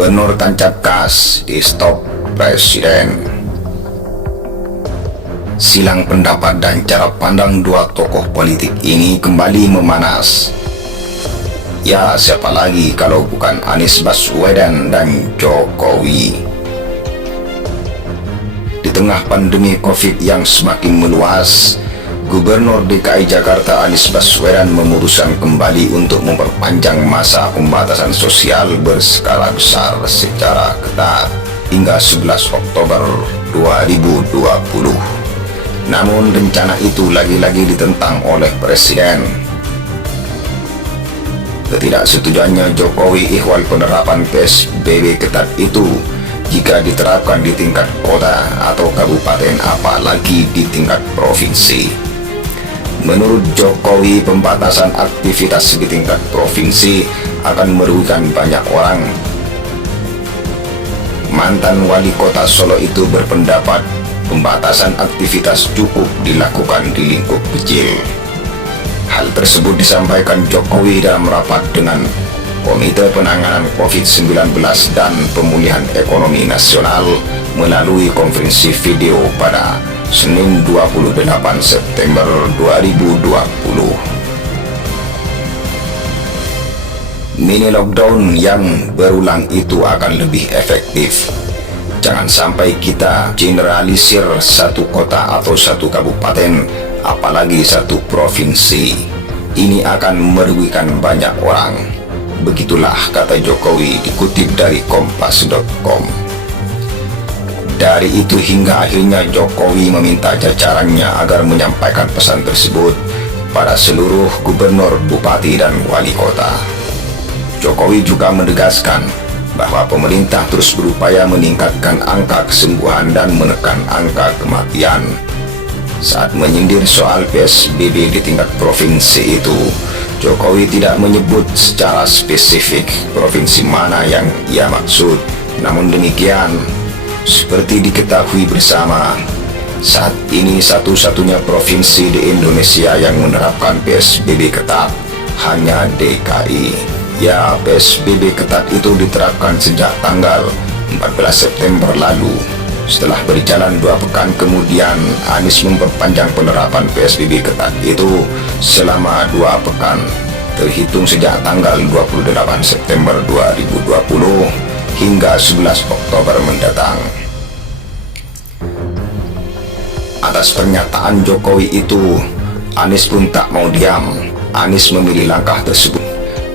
Gubernur tancap gas di stop Presiden. Silang pendapat dan cara pandang dua tokoh politik ini kembali memanas. Ya, siapa lagi kalau bukan Anies Baswedan dan Jokowi. Di tengah pandemi COVID yang semakin meluas, Gubernur DKI Jakarta Anies Baswedan memutuskan kembali untuk memperpanjang masa pembatasan sosial berskala besar secara ketat hingga 11 Oktober 2020. Namun rencana itu lagi-lagi ditentang oleh Presiden. Ketidaksetujuannya Jokowi ihwal penerapan PSBB ketat itu jika diterapkan di tingkat kota atau kabupaten, apalagi di tingkat provinsi. Menurut Jokowi, pembatasan aktivitas di tingkat provinsi akan merugikan banyak orang. Mantan wali kota Solo itu berpendapat pembatasan aktivitas cukup dilakukan di lingkup kecil. Hal tersebut disampaikan Jokowi dalam rapat dengan Komite Penanganan COVID-19 dan Pemulihan Ekonomi Nasional melalui konferensi video pada Senin 28 September 2020. Mini lockdown yang berulang itu akan lebih efektif. Jangan sampai kita generalisir satu kota atau satu kabupaten, apalagi satu provinsi. Ini akan merugikan banyak orang. Begitulah kata Jokowi dikutip dari kompas.com. Dari itu hingga akhirnya Jokowi meminta jajarannya agar menyampaikan pesan tersebut pada seluruh gubernur, bupati, dan wali kota. Jokowi juga menegaskan bahwa pemerintah terus berupaya meningkatkan angka kesembuhan dan menekan angka kematian. Saat menyindir soal PSBB di tingkat provinsi itu, Jokowi tidak menyebut secara spesifik provinsi mana yang ia maksud. Namun demikian, seperti diketahui bersama, saat ini satu-satunya provinsi di Indonesia yang menerapkan PSBB ketat hanya DKI. Ya, PSBB ketat itu diterapkan sejak tanggal 14 September lalu. Setelah berjalan 2 pekan kemudian, Anies memperpanjang penerapan PSBB ketat itu selama 2 pekan, terhitung sejak tanggal 28 September 2020 hingga 11 Oktober mendatang. Atas pernyataan Jokowi itu, Anies pun tak mau diam. Anies memilih langkah tersebut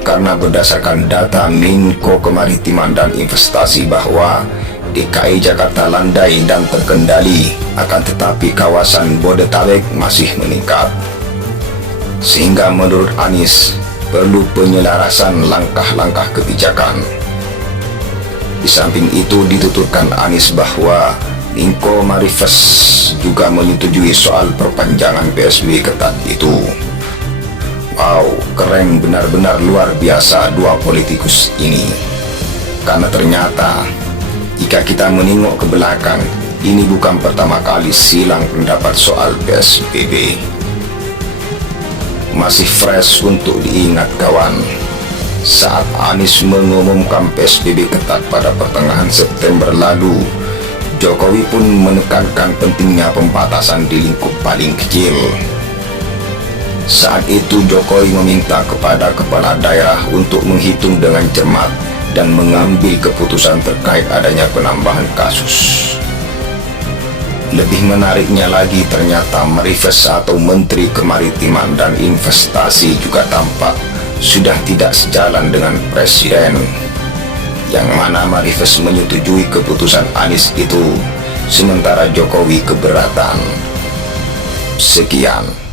karena berdasarkan data Menko Kemaritiman dan Investasi bahwa DKI Jakarta landai dan terkendali, akan tetapi kawasan Bodetabek masih meningkat. Sehingga menurut Anies perlu penyelarasan langkah-langkah kebijakan. Di samping itu dituturkan Anies bahwa Menko Marifes juga menyetujui soal perpanjangan PSBB ketat itu. Wow, keren, benar-benar luar biasa dua politikus ini. Karena ternyata jika kita menengok ke belakang, ini bukan pertama kali silang pendapat soal PSBB. Masih fresh untuk diingat kawan. Saat Anies mengumumkan PSBB ketat pada pertengahan September lalu, Jokowi pun menekankan pentingnya pembatasan di lingkup paling kecil. Saat itu Jokowi meminta kepada kepala daerah untuk menghitung dengan cermat dan mengambil keputusan terkait adanya penambahan kasus. Lebih menariknya lagi, ternyata Marifes atau Menteri Kemaritiman dan Investasi juga tampak sudah tidak sejalan dengan Presiden, yang mana Marifes menyetujui keputusan Anies itu, sementara Jokowi keberatan. Sekian.